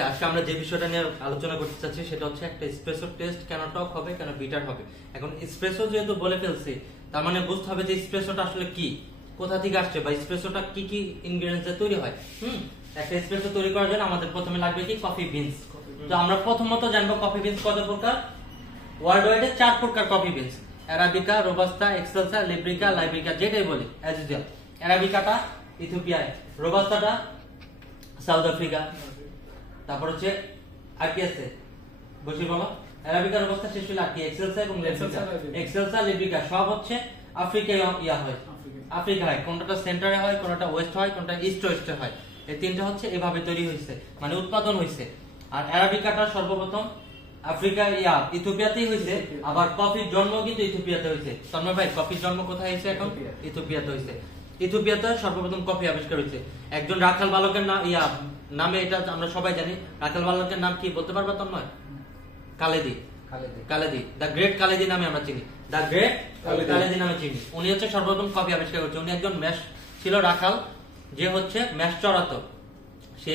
ভাই আজকে আমরা যে বিষয়টা নিয়ে আলোচনা করতে চাচ্ছি সেটা হচ্ছে একটা এসপ্রেসো টেস্ট কেন টক হবে কেন বিটার হবে। এখন এসপ্রেসো যেহেতু বলে ফেলছি তার মানে বুঝতে হবে যে এসপ্রেসোটা আসলে কি, কোথা থেকে আসছে বা এসপ্রেসোটা কি কি ইনগ্রেডিয়েন্টসে তৈরি হয়। একটা এসপ্রেসো তৈরি করার জন্য আমাদের প্রথমে লাগবে কি কফি বিনস। তো আমরা প্রথমত জানবো কফি বিনস কত প্রকার। ওয়ার্ল্ড ওয়াইডে 4 প্রকার কফি বিনস, অ্যারাবিকা, রোবাস্তা, এক্সেলসা, লিব্রিকা, লাইব্রিকা, যেটাই বলি অ্যাজ ইউজুয়াল। অ্যারাবিকাটা ইথিওপিয়ায়, রোবাস্তাটা সাউথ আফ্রিকা, তারপর হচ্ছে আর কি আছে বসি বাবা, অ্যারাবিকার অবস্থা শেষ হলো আর কি এক্সেলসা এবং লিব্রিকা। এক্সেলসা লিব্রিকা সব হচ্ছে আফ্রিকায় হয়, আফ্রিকা হয়, কোনটা সেন্টারে হয়, কোনটা ওয়েস্ট হয়, কোনটা ইস্ট ওয়েস্টে হয়। এই তিনটা হচ্ছে এভাবে তৈরি হয়েছে, মানে উৎপাদন হয়েছে। আর অ্যারাবিকাটা সর্বপ্রথম আফ্রিকা ইথিওপিয়াতেই হয়েছে, আবার কফির জন্ম কিন্তু ইথিওপিয়াতে হয়েছে। তন্ময় ভাই কফির জন্ম কোথায় হয়েছে? এখন ইথিওপিয়াতে হয়েছে। ইথিওপিয়াতে সর্বপ্রথম কফি আবিষ্কার হয়েছে একজন রাখাল বালকের নামে, এটা আমরা সবাই জানি। রাখাল বালকের নাম কি বলতে পারবা তন্ময়? কালেদি। কালেদি, দ্য গ্রেট কালেদি নামে আমরা চিনি, দ্য গ্রেট কালেদি নামে চিনি। উনি হচ্ছে সর্বপ্রথম কফি আবিষ্কার করছে। উনি একজন মেষ ছিল, রাখাল, যে হচ্ছে মেষ চড়াতো। সে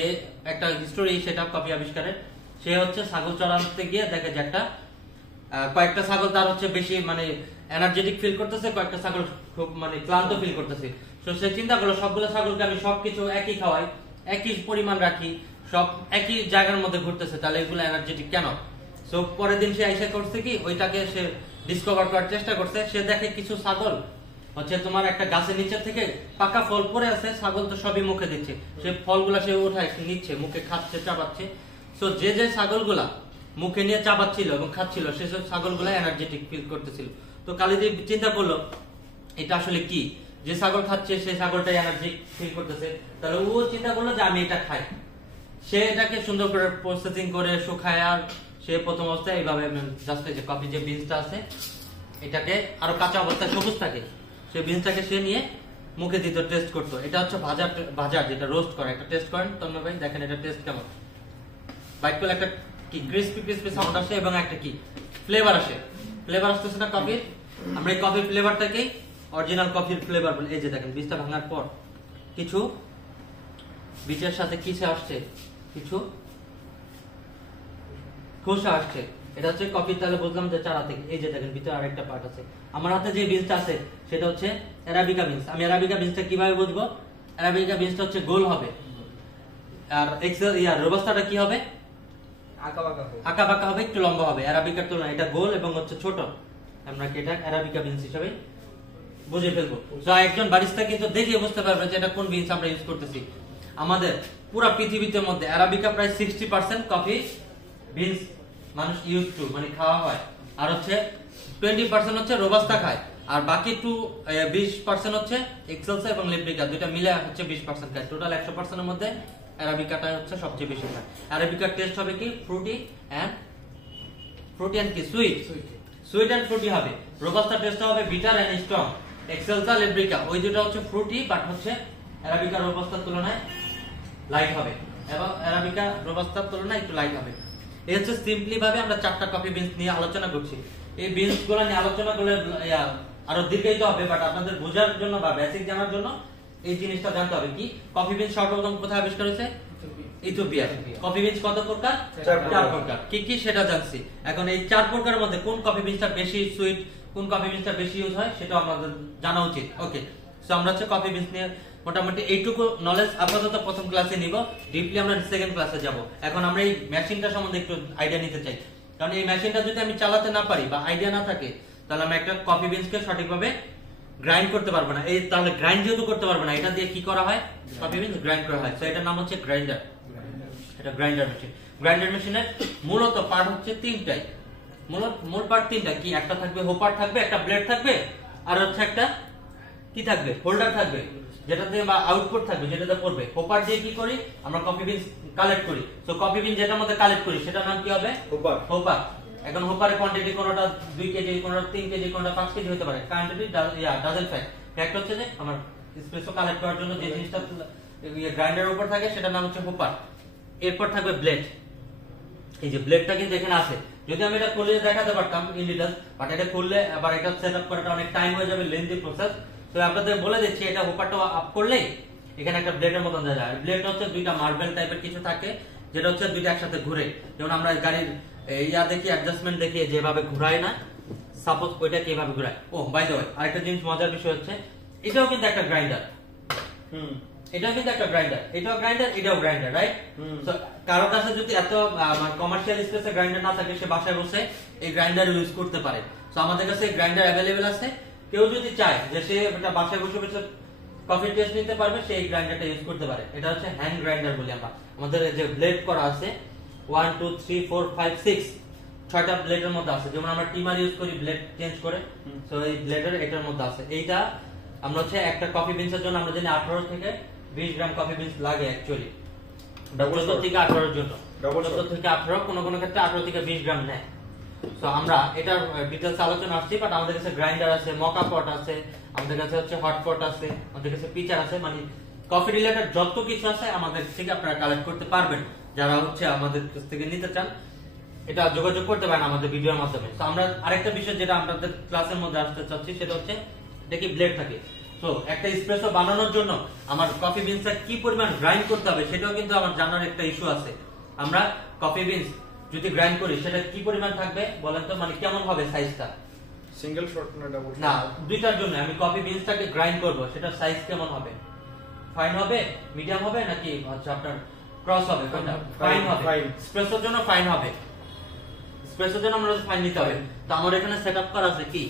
একটা হিস্টোরি সেটা কফি আবিষ্কারের। সে হচ্ছে ছাগল চড়াতে গিয়ে দেখে যে একটা কয়েকটা ছাগল তার হচ্ছে বেশি মানে এনার্জেটিক ফিল করতেছে, কয়েকটা ছাগল খুব মানে ক্লান্ত ফিল করতেছে। তো সে চিন্তা করলো সবগুলো ছাগলকে আমি সবকিছু একই খাওয়াই, একই পরিমাণ রাখি, সব একই জায়গার মধ্যে ঘুরতেছে, তাহলে এগুলো এনার্জেটিক কেন? সো পরের দিন সে আইসা করছে কি ওইটাকে সে ডিসকভার করার চেষ্টা করছে। সে দেখে কিছু ছাগল হচ্ছে তোমার একটা গাছের নিচে থেকে পাকা ফল পড়ে আছে, ছাগল তো সবই মুখে দিচ্ছে, সে ফলগুলা সে উঠায় নিচ্ছে, মুখে খাচ্ছে, চাবাচ্ছে। সো যে যে ছাগলগুলা মুখে নিয়ে চাবাচ্ছিল এবং খাচ্ছিল সেসব ছাগলগুলা এনার্জেটিক ফিল করতেছিল। তো কালিদি চিন্তা করলো এটা আসলে কি, যে ছাগল খাচ্ছে সেই ছাগলটা এনার্জি ফিল করতেছে, তাহলে ও চিন্তা করলো যে আমি এটা খাই। সে এটাকে সুন্দর করে প্রসেসিং করে শুকায়, আর সে প্রথম অবস্থায় এইভাবে জাস্ট যে কফি যে বিনসটা আছে এটাকে আরো কাঁচা অবস্থায় সবুজ থাকে, সেই বিনসটাকে সে নিয়ে মুখে দিত, টেস্ট করতো। এটা হচ্ছে ভাজা যেটা রোস্ট করে, একটা টেস্ট করেন তন্ময় ভাই, দেখেন এটা টেস্ট কেমন। বাইট করলে একটা কি ক্রিসপি ক্রিসপি সাউন্ড আসে এবং একটা কি ফ্লেভার আসে, ফ্লেভার আসতেছে না কফির। আমরা এই কফির ফ্লেভারটাকেই অরিজিনাল কফির ফ্লেভার বলি। এই যে দেখেন বীজটা ভাঙার পর কিছু বীজের সাথে কিসে আসছে, কিছু খোসা আসছে, এটা হচ্ছে কফির। তাহলে বুঝলাম যে চারা থেকে। এই যে দেখেন ভিতরে আরেকটা পার্ট আছে। আমার হাতে যে বীজটা আছে সেটা হচ্ছে অ্যারাবিকা বিনস। আমি অ্যারাবিকা বিনসটা কিভাবে বুঝবো? অ্যারাবিকা বিনসটা হচ্ছে গোল হবে, আর রোবাস্টাটা কি হবে? আঁকা বাঁকা হবে, একটু লম্বা হবে। অ্যারাবিকার তুলনায় এটা গোল এবং হচ্ছে ছোট। আমরা কি এটা অ্যারাবিকা বিনস হিসেবে বুঝে ফেলবো। তো একজন বারিস্তা কিন্তু দেখে বুঝতে পারবে যে এটা কোন বিনস আমরা ইউজ করতেছি। আমাদের পুরো পৃথিবীতে মধ্যে অ্যারাবিকা প্রায় 60% কফি বিনস মানুষ ইউজ টু মানে খাওয়া হয়, আর হচ্ছে 20% হচ্ছে রোবাস্তা খায়, আর বাকি 20% হচ্ছে এক্সেলসা এবং লিব্রিকা, দুইটা মিলে হচ্ছে 20% খায়। টোটাল 100% এর মধ্যে অ্যারাবিকাটা হচ্ছে সবচেয়ে বেশি খায়। অ্যারাবিকার টেস্ট হবে কি ফ্রুটি এন্ড কি সুইট এন্ড ফ্রুটি হবে। রোবাস্তা টেস্ট হবে বিটার এন্ড স্ট্রং। এক্সেলসা লিব্রিকা ওই দুটো হচ্ছে ফ্রুটি, বাট হচ্ছে অ্যারাবিকা রোবাস্তার তুলনায় লাইট হবে, এবং অ্যারাবিকা রোবাস্তার তুলনায় একটু লাইট হবে। এই হচ্ছে সিম্পলি ভাবে আমরা 4টা কফি বিনস নিয়ে আলোচনা করছি। এই বিনস গুলো নিয়ে আলোচনা করলে আরো দীর্ঘায়িত হবে, বাট আপনাদের বোঝার জন্য বা বেসিক জানার জন্য এই জিনিসটা জানতে হবে কি কফি বিনস সর্বপ্রথম কোথায় আবিষ্কার হয়েছে? ইথিওপিয়া। কফি বিনস কত প্রকার? 4 প্রকার। কি কি সেটা জানছি। এখন এই 4 প্রকারের মধ্যে কোন কফি বিনসটা বেশি সুইট, কোন কফি বিনসটা বেশি ইউজ হয় সেটা আমাদের জানা উচিত। ওকে, সো আমরা হচ্ছে কফি বিনস নিয়ে মোটামুটি এইটুকু নলেজ আপাতত প্রথম ক্লাসে নিব, ডিপলি আমরা সেকেন্ড ক্লাসে যাব। এখন আমরা এই মেশিনটা সম্বন্ধে একটু আইডিয়া নিতে চাই, কারণ এই মেশিনটা যদি আমি চালাতে না পারি বা আইডিয়া না থাকে তাহলে আমি একটা কফি বিনসকে সঠিকভাবে গ্রাইন্ড করতে পারবো না। এই তাহলে গ্রাইন্ড যেহেতু করতে পারবো না, এটা দিয়ে কি করা হয়? কফি বিনস গ্রাইন্ড করা হয়। তো এটার নাম হচ্ছে গ্রাইন্ডার। এটা গ্রাইন্ডার মেশিন। গ্রাইন্ডার মেশিনের মূলত পার্ট হচ্ছে 3টাই, মূল পার্ট 3টা। কি একটা থাকবে হোপার থাকবে, একটা ব্লেড থাকবে, আর হচ্ছে একটা কি থাকবে হোল্ডার থাকবে, যেটাতে বা আউটপুট থাকবে যেটাতে পড়বে। হোপার দিয়ে কি করি আমরা? কফি বিনস কালেক্ট করি। তো কফি বিন যেটার মধ্যে কালেক্ট করি সেটার নাম কি হবে? হোপার। এখন হোপারের কোয়ান্টিটি কোনটা 2 কেজি, কোনটা 3 কেজি, কোনটা 5 কেজি হতে পারে। Quantity doesn't fact. ফ্যাক্ট হচ্ছে যে আমার এসপ্রেসো কালেক্ট করার জন্য যে জিনিসটা গ্রাইন্ডারের উপর থাকে সেটার নাম হচ্ছে হোপার। এরপর থাকবে ব্লেড। এই যে ব্লেডটা কিন্তু এখানে আছে। যদি আমি এটা খুলে দেখাতে পারতাম ইন ডিটেইলস, বাট এটা খুললে আবার এটা সেটআপ করাটা অনেক টাইম হয়ে যাবে, লেন্থি প্রসেস। তো আপনাদের বলে দিচ্ছি এটা হোপারটা আপ করলেই এখানে একটা ব্লেডের মতন দেখা যায়। ব্লেড হচ্ছে 2টা মার্বেল টাইপের কিছু থাকে, যেটা হচ্ছে দুইটা একসাথে ঘুরে, যেমন আমরা গাড়ির ইয়া দেখি অ্যাডজাস্টমেন্ট দেখি যেভাবে ঘুরায় না, সাপোজ ওইটাকে এভাবে ঘুরায়। ও বাই দ্য ওয়ে আরেকটা জিনিস মজার বিষয় হচ্ছে এটাও কিন্তু একটা গ্রাইন্ডার, এটাও কিন্তু একটা গ্রাইন্ডার, এটাও গ্রাইন্ডার, এটাও গ্রাইন্ডার, রাইট? তো কারো কাছে যদি এত কমার্শিয়াল স্পেসে গ্রাইন্ডার না থাকে, সে বাসায় বসে এই গ্রাইন্ডার ইউজ করতে পারে। তো আমাদের কাছে গ্রাইন্ডার অ্যাভেলেবেল আছে। কেউ যদি চায় যে সে একটা বাসায় বসে বসে কফি টেস্ট নিতে পারবে, সেই গ্রাইন্ডারটা ইউজ করতে পারে। এটা হচ্ছে হ্যান্ড গ্রাইন্ডার বলি আমরা। আমাদের যে ব্লেড করা আছে 1 2 3 4 5 6 ছয়টা ব্লেডের মধ্যে আছে, যেমন আমরা টিমার ইউজ করি ব্লেড চেঞ্জ করে, তো এই ব্লেডের এটার মধ্যে আছে। এইটা আমরা হচ্ছে একটা কফি বিনসের জন্য আমরা জানি 18 থেকে 20 গ্রাম কফি বিনস লাগে অ্যাকচুয়ালি, 14 থেকে 18 এর জন্য, 14 থেকে 18, কোন কোন ক্ষেত্রে 18 থেকে 20 গ্রাম নেয়। তো আমরা এটার ডিটেইলস আলোচনা আসছি, বাট আমাদের কাছে গ্রাইন্ডার আছে, মকা পট আছে, আমাদের কাছে হচ্ছে হট পট আছে, আমাদের কাছে পিচার আছে, মানে কফি রিলেটেড যত কিছু আছে আমাদের থেকে আপনারা কালেক্ট করতে পারবেন। যারা হচ্ছে আমাদের কাছ থেকে নিতে চান, এটা যোগাযোগ করতে পারেন আমাদের ভিডিওর মাধ্যমে। তো আমরা আরেকটা বিষয় যেটা আমাদের ক্লাসের মধ্যে আসতে চাচ্ছি, সেটা হচ্ছে এটা কি ব্লেড থাকে। তো একটা এসপ্রেসো বানানোর জন্য আমার কফি বিনসটা কি পরিমাণ গ্রাইন্ড করতে হবে, সেটাও কিন্তু আমার জানার একটা ইস্যু আছে। আমরা কফি বিনস যদি গ্রাইন্ড করি, সেটা কি পরিমাণ থাকবে বলেন তো, মানে কেমন হবে সাইজটা? সিঙ্গেল শট না ডাবল শট? না, দুইটার জন্য আমি কফি বিনসটাকে গ্রাইন্ড করব, সেটা সাইজ কেমন হবে? ফাইন হবে, মিডিয়াম হবে, নাকি আচ্ছা আপনার ক্রস হবে? কোনটা ফাইন হবে? এসপ্রেসোর জন্য ফাইন হবে, এসপ্রেসোর জন্য আমরা ফাইন নিতে হবে। তো আমার এখানে সেটআপ করা আছে কি,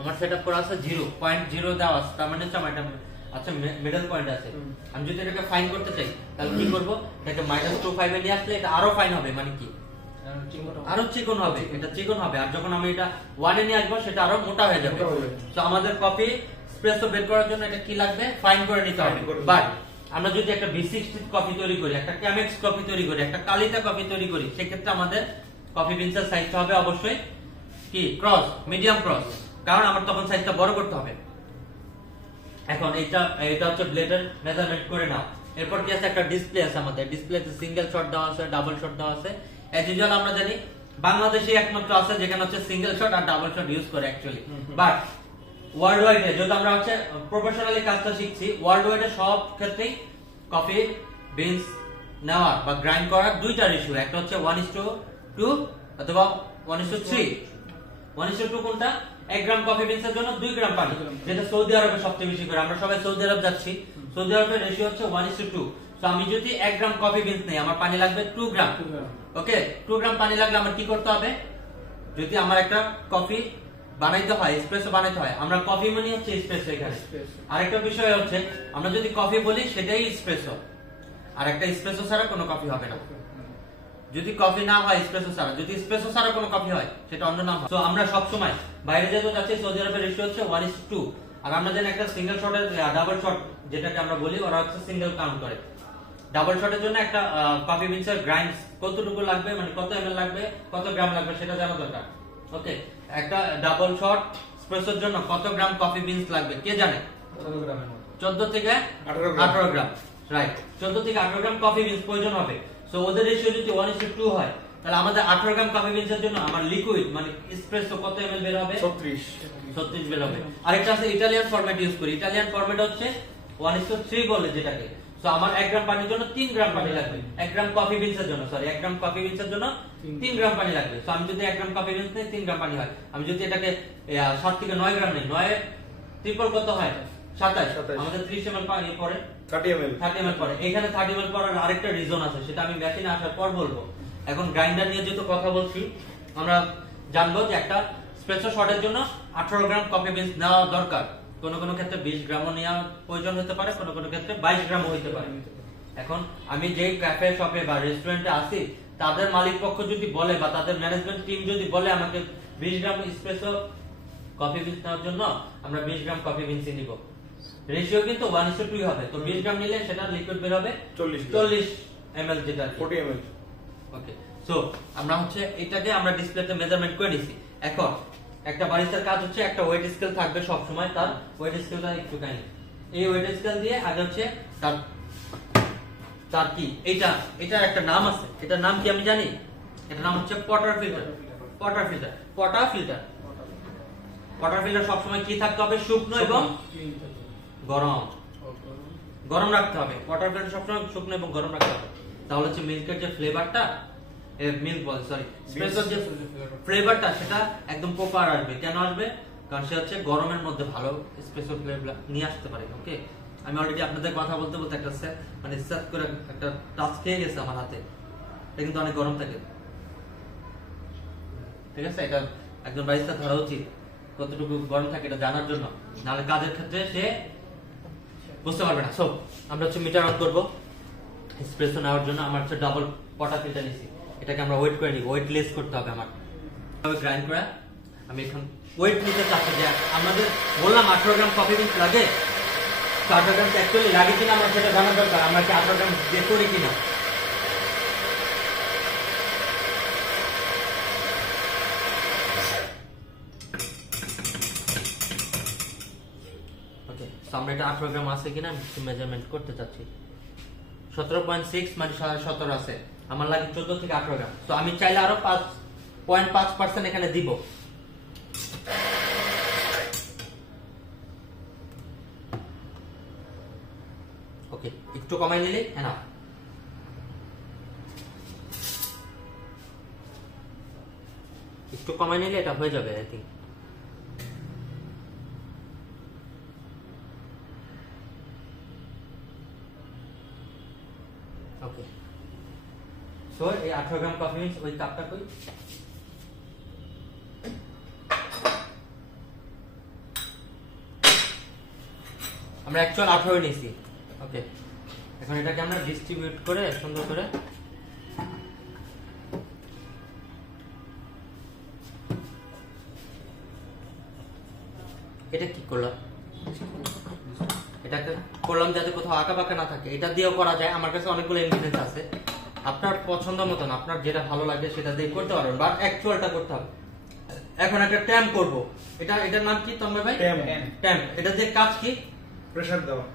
আমার সেটআপ করা আছে 0.0 দেওয়া আছে, তার মানে হচ্ছে আমার এটা আচ্ছা মিডল পয়েন্ট আছে। আমি যদি এটাকে ফাইন করতে চাই, তাহলে কি করব? এটাকে -25 এ নিয়ে আসলে এটা আরো ফাইন হবে, মানে কি আরো চিকন হবে, এটা চিকন হবে। আর যখন আমি এটা 1 এ নিয়ে আসবো, সেটা আরো মোটা হয়ে যাবে। তো আমাদের কফি এসপ্রেসো বের করার জন্য এটা কি লাগবে? ফাইন করে নিতে হবে। বাট আমরা যদি একটা B60 কফি তৈরি করি, একটা ক্যামেক্স কফি তৈরি করি, একটা কালিতা কফি তৈরি করি, সেক্ষেত্রে আমাদের কফি বিনসের সাইজটা হবে অবশ্যই কি ক্রস, মিডিয়াম ক্রস, কারণ আমার তখন সাইজটা বড় করতে হবে। এখন এটা হচ্ছে ব্লেডের মেজারমেন্ট করে নাও। এরপর কি আছে? একটা ডিসপ্লে আছে আমাদের, ডিসপ্লেতে সিঙ্গেল শট দেওয়া আছে, ডাবল শট দেওয়া আছে। এজ ইউজুয়াল আমরা জানি বাংলাদেশে একমাত্র আছে যেখানে হচ্ছে সিঙ্গেল শট আর ডাবল শট ইউজ করে অ্যাকচুয়ালি। বাট ওয়ার্ল্ড ওয়াইডে যদি আমরা হচ্ছে প্রফেশনালি কাজটা শিখছি, ওয়ার্ল্ড ওয়াইডে সব ক্ষেত্রেই কফি বিনস নেওয়া বা গ্রাইন্ড করার দুইটা রেশিও, একটা হচ্ছে 1:2 অথবা 1:3। 1:2 কোনটা? 1 গ্রাম কফি বিনসের জন্য 2 গ্রাম পানি, যেটা সৌদি আরবে সবচেয়ে বেশি করে। আমরা সবাই সৌদি আরব যাচ্ছি, সৌদি আরবের রেশিও হচ্ছে 1:2। তো আমি যদি 1 গ্রাম কফি বিনস নেই, আমার পানি লাগবে 2 গ্রাম। ওকে, 2 গ্রাম পানি লাগলে আমার কি করতে হবে? যদি আমার একটা কফি বানাইতে হয়, এসপ্রেসো বানাইতে হয়, আমরা কফি মানে হচ্ছে এসপ্রেসো এখানে। আরেকটা বিষয় হচ্ছে আমরা যদি কফি বলি, সেটাই এসপ্রেসো, আর একটা এসপ্রেসো ছাড়া কোনো কফি হবে না। যদি কফি না হয় এসপ্রেসো ছাড়া, যদি এসপ্রেসো ছাড়া কোনো কফি হয়, সেটা অন্য নাম হয়। তো আমরা সব সময় বাইরে যেতে যাচ্ছি, সৌদি আরবের রেশিও হচ্ছে 1:2। আর আমরা জানি একটা সিঙ্গেল শটের ডাবল শট যেটাকে আমরা বলি, ওরা হচ্ছে সিঙ্গেল কাউন্ট করে। ডাবল শটের জন্য একটা কফি বিনসের গ্রাইন্ড কতটুকু লাগবে, মানে কত ml লাগবে, কত গ্রাম লাগবে, সেটা জানা দরকার। ওকে, একটা ডাবল শট এসপ্রেসোর জন্য কত গ্রাম কফি বিনস লাগবে কে জানে? 14 থেকে 18 গ্রাম, রাইট? 14 থেকে 18 গ্রাম কফি বিনস প্রয়োজন হবে। সো ওদের রেশিও যদি 1:2 হয়, তাহলে আমাদের 18 গ্রাম কফি বিনসের জন্য আমার লিকুইড মানে এসপ্রেসো কত ml বের হবে? 36 বের হবে। আরেকটা আছে ইতালিয়ান ফরম্যাট ইউজ করি, ইতালিয়ান ফরম্যাট হচ্ছে 1:3 বলে যেটাকে। সো আমার 1 গ্রাম পানির জন্য 3 গ্রাম পানি লাগবে, 1 গ্রাম কফি বিনসের জন্য, সরি 1 গ্রাম কফি বিনসের জন্য 3 গ্রাম পানি লাগবে। সো আমি যদি 1 গ্রাম কফি বিনস নেই, 3 গ্রাম পানি হয়। আমি যদি এটাকে 7 থেকে 9 গ্রাম নেই, 9 এর ট্রিপল কত হয়? 27। আমাদের 30 ml পানি পড়ে, 30 ml পড়ে। এখানে 30 ml পড়ার আরেকটা রিজন আছে, সেটা আমি মেশিনে আসার পর বলবো। এখন গ্রাইন্ডার নিয়ে যেহেতু কথা বলছি, আমরা জানবো যে একটা এসপ্রেসো শটের জন্য 18 গ্রাম কফি বিনস নেওয়া দরকার। কোন কোন ক্ষেত্রে 20 গ্রামও নেওয়া প্রয়োজন হতে পারে, কোন কোন ক্ষেত্রে 22 গ্রামও হতে পারে। এখন আমি যে ক্যাফে শপে বা রেস্টুরেন্টে আসি, তাদের মালিক পক্ষ যদি বলে বা তাদের ম্যানেজমেন্ট টিম যদি বলে আমাকে 20 গ্রাম এসপ্রেসো কফি বিনস নেওয়ার জন্য, আমরা 20 গ্রাম কফি বিনস নিব। রেশিও কিন্তু 1:2 হবে। তো 20 গ্রাম নিলে সেটা লিকুইড বের হবে 40 ml, যেটা 40 ml। ওকে, সো আমরা হচ্ছে এটাকে আমরা ডিসপ্লেতে মেজারমেন্ট করে নিছি। এখন একটা বারিস্তার কাজ হচ্ছে একটা ওয়েট স্কেল থাকবে সব সময়, তার ওয়েট স্কেলটা একটু কাইন্ড, এই ওয়েট স্কেল দিয়ে আগে হচ্ছে তার কি এটার একটা নাম আছে, এটার নাম কি আমি জানি? এটার নাম হচ্ছে পটার ফিল্টার। পটার ফিল্টার সবসময় কি থাকতে হবে? শুকনো এবং গরম রাখতে হবে। পটার ফিল্টার সবসময় শুকনো এবং গরম রাখতে হবে। তাহলে হচ্ছে মিল্কের যে ফ্লেভারটা মিল্ক বল সরি এসপ্রেসোর যে ফ্লেভারটা সেটা একদম প্রপার আসবে। কেন আসবে? কারণ সে হচ্ছে গরমের মধ্যে ভালো এসপ্রেসো ফ্লেভার নিয়ে আসতে পারে। ওকে, আমি অলরেডি আপনাদের কথা বলতে বলতে একটা মানে সেট করে একটা টাচ খেয়ে গেছে আমার হাতে। এটা কিন্তু অনেক গরম থাকে, ঠিক আছে? এটা একজন বারিস্তা ধরা উচিত কতটুকু গরম থাকে এটা জানার জন্য, নাহলে কাজের ক্ষেত্রে সে বুঝতে পারবে না। সো আমরা হচ্ছে মিটার অন করবো এসপ্রেসো নেওয়ার জন্য। আমার হচ্ছে ডাবল পটা ফিল্টার নিছি, এটাকে আমরা ওয়েট করে নিব, ওয়েট লেস করতে হবে আমার গ্রাইন্ড করে। আমি এখন ওয়েট নিতে চাচ্ছি যে আমাদের বললাম 18 গ্রাম কফি বিনস লাগে, তো 18 গ্রাম অ্যাকচুয়ালি লাগে কিনা আমার সেটা জানা দরকার, আমরা কি 18 গ্রাম দিয়ে করি কিনা। ওকে, আমরা এটা 18 গ্রাম আছে কিনা আমি মেজারমেন্ট করতে চাচ্ছি। 17.6 মানে 17.5 আছে, আমার লাগে 14 থেকে 18 গ্রাম। তো আমি চাইলে আরো 5.5% এখানে দিব। ওকে, একটু কমাই নিলে হ্যাঁ, একটু কমাই নিলে এটা হয়ে যাবে আই থিঙ্ক। ওকে, সো এই 18 গ্রাম কফি মিক্স ওই কাপটা কই, আমরা অ্যাকচুয়াল 18 নিয়েছি। ওকে, এখন এটাকে আমরা ডিস্ট্রিবিউট করে সুন্দর করে এটা কি করলাম, এটাকে করলাম যাতে কোথাও আঁকা বাঁকা না থাকে। এটা দিয়েও করা যায়, আমার কাছে অনেকগুলো ইনগ্রেডিয়েন্টস আছে, আপনার পছন্দ মতন আপনার যেটা ভালো লাগে সেটা দিয়ে করতে পারবেন, বাট অ্যাকচুয়ালটা করতে হবে। এখন একটা ট্যাম্প করব, এটার নাম কি তন্ময় ভাই? ট্যাম্প। এটা দিয়ে কাজ কি? প্রেসার দেওয়া।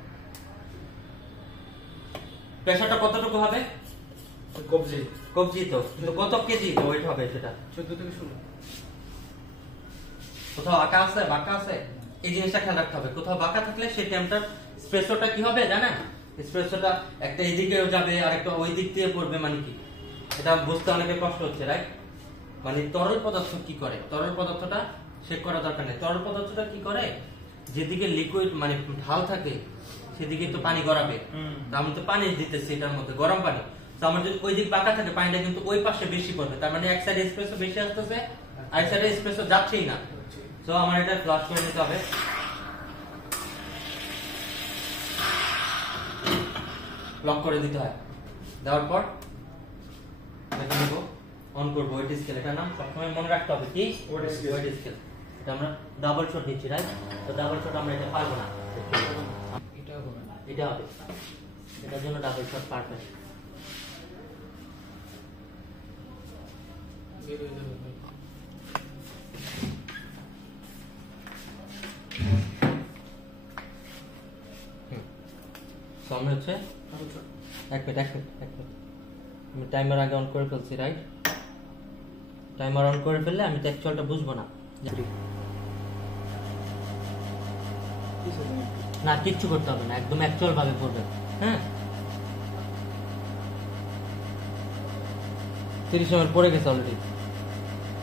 প্রেসারটা কতটুকু হবে? কবজি তো কিন্তু কত কেজি ওয়েট হবে সেটা? 14 থেকে 16। কোথাও আঁকা আছে বাঁকা আছে এই জিনিসটা খেয়াল রাখতে হবে। কোথাও বাঁকা থাকলে সেই ট্যাম্পটার এসপ্রেসোটা কি হবে জানেন? এসপ্রেসোটা একটা এদিকেও যাবে আর একটা ওই দিক দিয়ে পড়বে। মানে কি এটা বুঝতে অনেকের কষ্ট হচ্ছে, রাইট? মানে তরল পদার্থ কি করে, তরল পদার্থটা চেক করা দরকার নেই। তরল পদার্থটা কি করে, যেদিকে লিকুইড মানে ঢাল থাকে সেদিকে তো পানি গড়াবে। আমি তো পানি দিতেছি এটার মধ্যে গরম পানি, তো আমার যদি ওই দিক বাঁকা থাকে পানিটা কিন্তু ওই পাশে বেশি পড়বে। তার মানে এক সাইডে এসপ্রেসো বেশি আসতেছে, আরেক সাইডে এসপ্রেসো যাচ্ছেই না। তো আমার এটা ফ্লাশ করে নিতে হবে। লক করে দিতে হয়, দেওয়ার পর দেখে নেব, অন করবো ওয়েট স্কেল। এটার নাম সবসময় মনে রাখতে হবে কি? Weight scale. এটা আমরা ডাবল শট দিচ্ছি, রাইট? তো ডাবল শট আমরা এটা পারবো না, এটা হবে না, এটা হবে। এটার জন্য ডাবল শট পারফেক্ট। আমরা হচ্ছে এক মিনিট আমি টাইমার আগে অন করে ফেলছি, রাইট? টাইমার অন করে ফেললে আমি তো অ্যাকচুয়ালটা বুঝবো না। না, কিচ্ছু করতে হবে না, একদম অ্যাকচুয়াল ভাবে পড়বে। হ্যাঁ, 30 মিনিট পড়ে গেছে অলরেডি।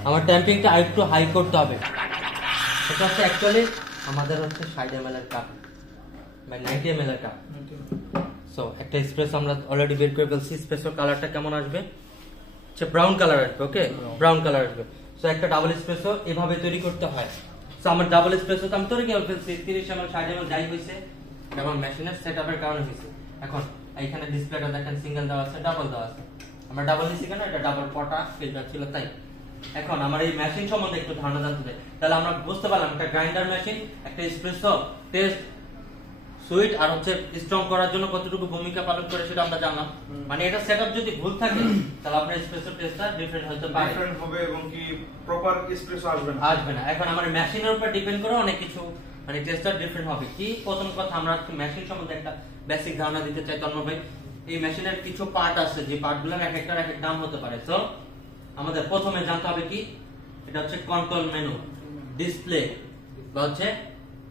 আমার ট্যাম্পিংটা আরেকটু হাই করতে হবে। এটা হচ্ছে অ্যাকচুয়ালি আমাদের হচ্ছে 60 ml এর কাপ, মানে 90 ml এর কাপ। সো একটা এসপ্রেসো আমরা অলরেডি বের করে ফেলছি। এসপ্রেসোর কালারটা কেমন আসবে? আচ্ছা, ব্রাউন কালার আসবে। ওকে, ব্রাউন কালার আসবে। সো একটা ডাবল এসপ্রেসো এভাবে তৈরি করতে হয়। সো আমার ডাবল এসপ্রেসো তো আমি তৈরি করে ফেলছি, 30 ml 60 ml যাই হয়েছে, এবং মেশিনের সেটআপের কারণে হয়েছে। এখন এইখানে ডিসপ্লেটা দেখেন সিঙ্গেল দেওয়া আছে, ডাবল দেওয়া আছে। আমরা ডাবল নিছি কেন? এটা ডাবল পটা ফিল্টার ছিল তাই। এখন আমার এই মেশিন সম্বন্ধে একটু ধারণা জানতে চাই, তাহলে আমরা বুঝতে পারলাম একটা গ্রাইন্ডার মেশিন একটা এসপ্রেসো টেস্ট সুইট আর হচ্ছে স্ট্রং করার জন্য কতটুকু ভূমিকা পালন করে সেটা আমরা জানলাম। মানে এটা সেটআপ যদি ভুল থাকে তাহলে আপনার এসপ্রেসো টেস্টটা ডিফারেন্ট হতে পারে, ডিফারেন্ট হবে এবং কি প্রপার এসপ্রেসো আসবে না। এখন আমার মেশিনের উপর ডিপেন্ড করে অনেক কিছু, মানে টেস্টটা ডিফারেন্ট হবে। কি প্রথম কথা, আমরা মেশিন সম্বন্ধে একটা বেসিক ধারণা দিতে চাই তন্ময় ভাই। এই মেশিনের কিছু পার্ট আছে যে পার্টগুলোর এক একটার এক এক দাম হতে পারে। তো আমাদের প্রথমে জানতে হবে কি, এটা হচ্ছে কন্ট্রোল মেনু, ডিসপ্লে বা হচ্ছে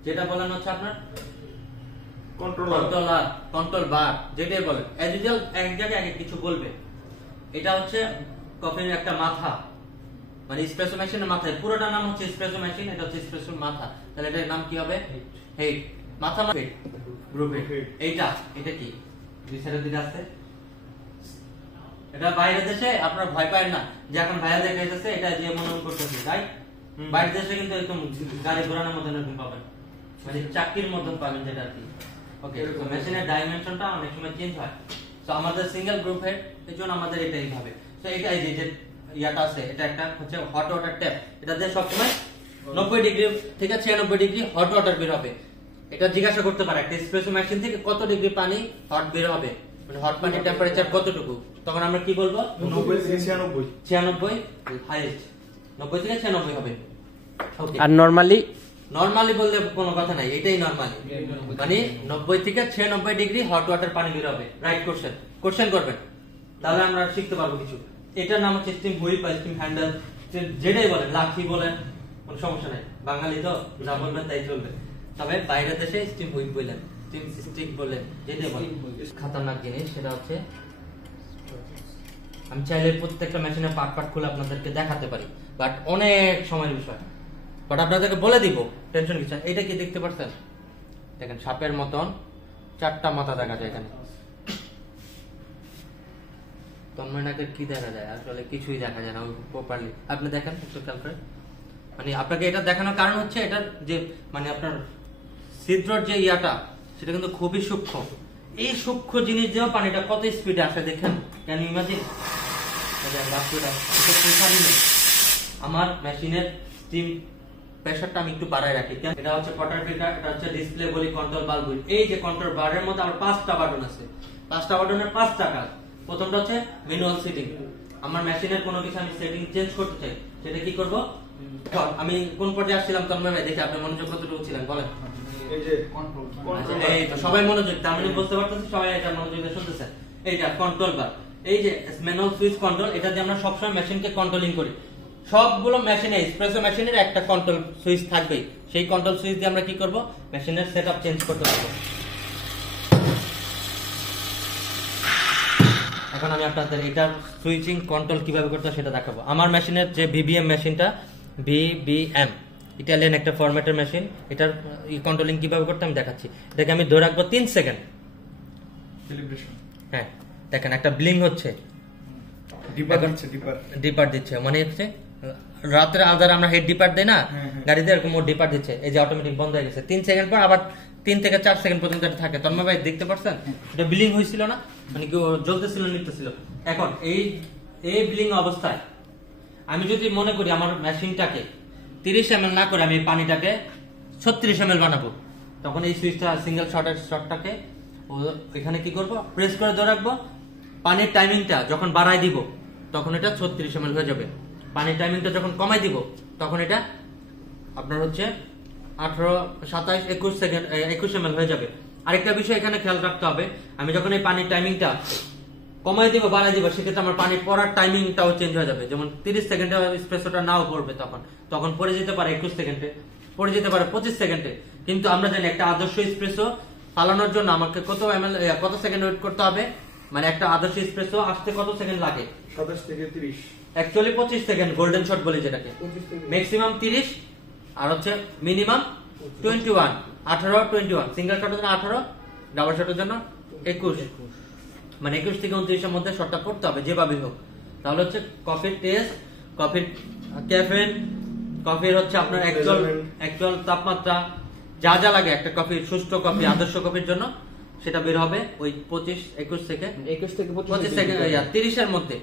যেটা বলেন হচ্ছে আপনার কন্ট্রোল বার যেটাই বলে এজ ইউজুয়াল এক জায়গায় এক কিছু বলবে। এটা হচ্ছে কফির একটা মাথা, মানে এসপ্রেসো মেশিনের মাথা, পুরোটা নাম হচ্ছে এসপ্রেসো মেশিন, এটা হচ্ছে এসপ্রেসোর মাথা। তাহলে এটার নাম কি হবে? হেড। মাথা মানে গ্রুপ হেড। এটা কি দুই সাইডে দিকে আছে, এটা বাইরের দেশে আপনারা ভয় পায় না যে এখন ভাইয়া দেখাইতেছে এটা যে মনে করতেছে, তাই বাইরের দেশে কিন্তু একদম গাড়ি ঘোরানোর মতন এরকম পাবেন, মানে চাকির মতন পাবেন যেটা আর কি। ওকে, তো মেশিনের ডাইমেনশনটা অনেক সময় চেঞ্জ হয়। তো আমাদের সিঙ্গেল গ্রুপ হেড এর জন্য আমাদের এটা এইভাবে। তো এটা এই যে ইয়াটা আছে, এটা একটা হচ্ছে হট ওয়াটার ট্যাপ, এটা দিয়ে সবসময় 90 ডিগ্রি থেকে 96 ডিগ্রি হট ওয়াটার বের হবে। এটা জিজ্ঞাসা করতে পারে একটা এসপ্রেসো মেশিন থেকে কত ডিগ্রি পানি হট বের হবে, মানে হট পানির টেম্পারেচার কতটুকু, তখন আমরা কি বলবো? 90 থেকে 96 96 হাইয়েস্ট, 90 থেকে 96 হবে। ওকে, আর নরমালি বললে কোনো কথা নাই, এটাই নরমালি, মানে 90 থেকে 96 ডিগ্রি হট ওয়াটার পানি বের হবে। রাইট কোশ্চেন করবেন, তাহলে আমরা শিখতে পারবো কিছু। এটার নাম হচ্ছে স্টিম হুইপ বা স্টিম হ্যান্ডেল, যেটাই বলেন, লাঠি বলেন, কোনো সমস্যা নাই, বাঙালি তো যা বলবেন তাই চলবে। তবে বাইরের দেশে স্টিম হুইপ বলেন, স্টিম স্টিক বলেন, যেটাই বলেন। খাতারনাক জিনিস সেটা হচ্ছে, আমি চাইলে প্রত্যেকটা মেশিনের পার্ট খুলে আপনাদেরকে দেখাতে পারি, বাট অনেক সময়ের বিষয়, বাট আপনাদেরকে বলে দিব, টেনশন কিছু। এটা কি দেখতে পাচ্ছেন? দেখেন সাপের মতন 4টা মাথা দেখা যায় এখানে। তন্ময়নাকে কি দেখা যায়? আসলে কিছুই দেখা যায় না প্রপারলি। আপনি দেখেন একটু খেয়াল করে, মানে আপনাকে এটা দেখানোর কারণ হচ্ছে এটার যে মানে আপনার ছিদ্রর যে ইয়াটা সেটা কিন্তু খুবই সূক্ষ্ম। এই সূক্ষ্ম জিনিস দিয়েও পানিটা কত স্পিডে আসে দেখেন, ক্যান ইউ ইমাজিন? আমার মেশিনের স্টিম প্রেসারটা আমি একটু বাড়ায় রাখি, এটা হচ্ছে ওয়াটার ফিল্টার, এটা হচ্ছে ডিসপ্লে বলি, কন্ট্রোল বাল্ব বলি। এই যে কন্ট্রোল বারের মধ্যে আমার 5টা বাটন আছে, 5টা বাটনের 5টা কাজ। প্রথমটা হচ্ছে ম্যানুয়াল সেটিং, আমার মেশিনের কোনো কিছু আমি সেটিং চেঞ্জ করতে চাই, সেটা কি করব? আমি কোন পর্যায়ে আসছিলাম তন্ময় ভাই, দেখি আপনি মনোযোগ কতটুকু ছিলেন বলেন। এই যে এই তো সবাই মনোযোগ, তার মানে বুঝতে পারতেছি সবাই এটা মনোযোগ দিয়ে শুনতেছেন। এইটা কন্ট্রোল বার, এই যে ম্যানুয়াল সুইচ কন্ট্রোল, এটা দিয়ে আমরা সবসময় মেশিনকে কন্ট্রোলিং করি। সবগুলো মেশিনে, এসপ্রেসো মেশিনের একটা কন্ট্রোল সুইচ থাকবেই, সেই কন্ট্রোল সুইচ দিয়ে আমরা কি করব? মেশিনের সেটআপ চেঞ্জ করতে পারবো। এখন আমি আপনাদের এটার সুইচিং কন্ট্রোল কিভাবে করতে হয় সেটা দেখাবো। আমার মেশিনের যে ভিবিএম মেশিনটা, ভিবিএম ইটালিয়ান একটা ফরম্যাটের মেশিন, এটার কন্ট্রোলিং কিভাবে করতে আমি দেখাচ্ছি। এটাকে আমি ধরে রাখবো 3 সেকেন্ড। হ্যাঁ দেখেন একটা ব্লিং হচ্ছে, ডিপার দিচ্ছে, মানে হচ্ছে রাতের আধারে আমরা হেড ডিপার দেই না গাড়িতে, এরকম ও ডিপার দিচ্ছে। এই যে অটোমেটিক বন্ধ হয়ে গেছে, 3 সেকেন্ড পর আবার 3 থেকে 4 সেকেন্ড পর্যন্ত এটা থাকে। তন্ময় ভাই দেখতে পাচ্ছেন এটা ব্লিং হয়েছিল না, মানে কি জ্বলতেছিল, নিতেছিল। এখন এই ব্লিং অবস্থায় আমি যদি মনে করি আমার মেশিনটাকে 30 ml না করে আমি পানিটাকে 36 ml বানাবো, তখন এই সুইচটা সিঙ্গেল শটটাকে এখানে কি করব? প্রেস করে ধরে রাখবো। পানির টাইমিংটা যখন বাড়াই দিব তখন এটা 36 ml হয়ে যাবে। পানির টাইমিংটা যখন কমাই দিব তখন এটা আপনার হচ্ছে 18, 27, 21 সেকেন্ড 21 ml হয়ে যাবে। আরেকটা বিষয় এখানে খেয়াল রাখতে হবে, আমি যখন এই পানির টাইমিংটা কমাই দিব বাড়াই দিব, সেক্ষেত্রে আমার পানি পড়ার টাইমিংটাও চেঞ্জ হয়ে যাবে। যেমন 30 সেকেন্ডে এসপ্রেসোটা নাও পড়বে, তখন পড়ে যেতে পারে 21 সেকেন্ডে, পড়ে যেতে পারে 25 সেকেন্ডে। কিন্তু আমরা জানি একটা আদর্শ এসপ্রেসো পালানোর জন্য আমাকে কত সেকেন্ড ওয়েট করতে হবে, মানে একটা আদর্শ এসপ্রেসো আসতে কত সেকেন্ড লাগে? 27 থেকে 30, অ্যাকচুয়ালি 25 সেকেন্ড গোল্ডেন শট বলি যেটাকে, ম্যাক্সিমাম 30 আর হচ্ছে মিনিমাম 21, 18, 21। সিঙ্গেল শটের জন্য 18, ডাবল শটের জন্য 21, মানে 21 থেকে 29 এর মধ্যে শটটা পড়তে হবে যেভাবে হোক। তাহলে হচ্ছে কফির টেস্ট, কফির ক্যাফেন, কফির হচ্ছে আপনার অ্যাকচুয়াল তাপমাত্রা, যা যা লাগে একটা কফি, সুস্থ কফি, আদর্শ কফির জন্য সেটা বের হবে ওই 21 থেকে 25 সেকেন্ড 30 এর মধ্যে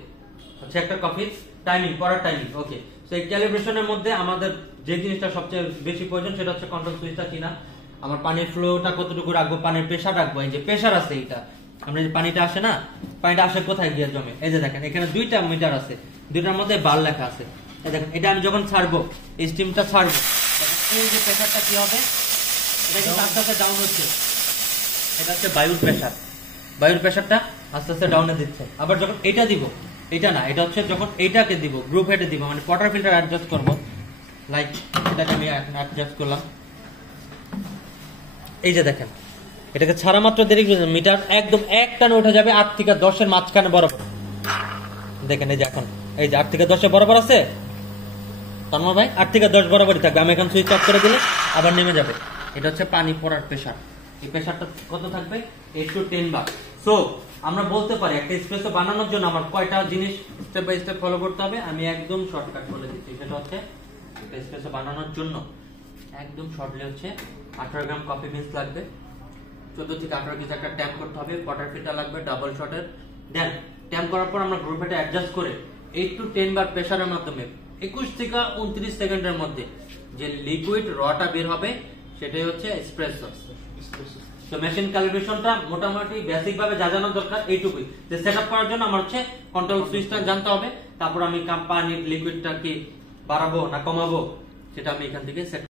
হচ্ছে একটা কফির টাইমিং, পড়ার টাইমিং। ওকে, সেই ক্যালিব্রেশনের মধ্যে আমাদের যে জিনিসটা সবচেয়ে বেশি প্রয়োজন সেটা হচ্ছে কন্ট্রোল সুইচটা কিনা, আমার পানির ফ্লোটা কতটুকু রাখবো, পানির প্রেসার রাখবো। এই যে প্রেসার আছে, এটা আমরা যে পানিটা আসে না, পানিটা আসে কোথায় গিয়ে জমে? এই যে দেখেন এখানে 2টা মিটার আছে, 2টার মধ্যে বার লেখা আছে। এই দেখেন এটা আমি যখন ছাড়বো, এই স্টিমটা ছাড়বো, এই যে প্রেসারটা কি হবে, এটা কিন্তু আস্তে আস্তে ডাউন হচ্ছে। এটা হচ্ছে বায়ুর প্রেসার, বায়ুর প্রেসারটা আস্তে আস্তে ডাউনে দিচ্ছে। আবার যখন এটা দিব, এটা না, এটা হচ্ছে যখন এইটাকে দিব, গ্রুপ হেডে দিব, মানে ওয়াটার ফিল্টার অ্যাডজাস্ট করবো, লাইক এটাকে আমি অ্যাডজাস্ট করলাম। এই যে দেখেন এটাকে ছাড়া মাত্র দেরি মিটার একদম এক টানে উঠে যাবে 8 থেকে 10 এর মাঝখানে বরাবর। দেখেন এই যে এখন এই যে 8 থেকে 10 এর বরাবর আছে তন্ময় ভাই, 8 থেকে 10 বরাবরই থাকবে। আমি এখন সুইচ অফ করে দিলে আবার নেমে যাবে। এটা হচ্ছে পানি পড়ার প্রেসার। এই প্রেসারটা কত থাকবে? 8 to 10 বার। সো আমরা বলতে পারি একটা এসপ্রেসো বানানোর জন্য আমার কয়টা জিনিস স্টেপ বাই স্টেপ ফলো করতে হবে। আমি একদম শর্টকাট বলে দিচ্ছি। সেটা হচ্ছে একটা এসপ্রেসো বানানোর জন্য একদম শর্টলি হচ্ছে 18 গ্রাম কফি বিনস লাগবে, 14 থেকে 18 কেজি একটা ট্যাম্প করতে হবে, কোয়ার্টার ফিল্টার লাগবে ডাবল শটের। দেন ট্যাম্প করার পর আমরা গ্রুপেটা অ্যাডজাস্ট করে 8 to 10 বার প্রেসারের মাধ্যমে 21 থেকে 29 সেকেন্ডের মধ্যে যে লিকুইড রটা বের হবে সেটাই হচ্ছে এসপ্রেসো। তো মেশিন ক্যালিব্রেশনটা মোটামুটি বেসিক ভাবে যা জানা দরকার এইটুকুই। যে সেটআপ করার জন্য আমার হচ্ছে কন্ট্রোল সুইচটা জানতে হবে, তারপর আমি পানির লিকুইডটা কি বাড়াবো না কমাবো সেটা আমি এখান থেকে সেট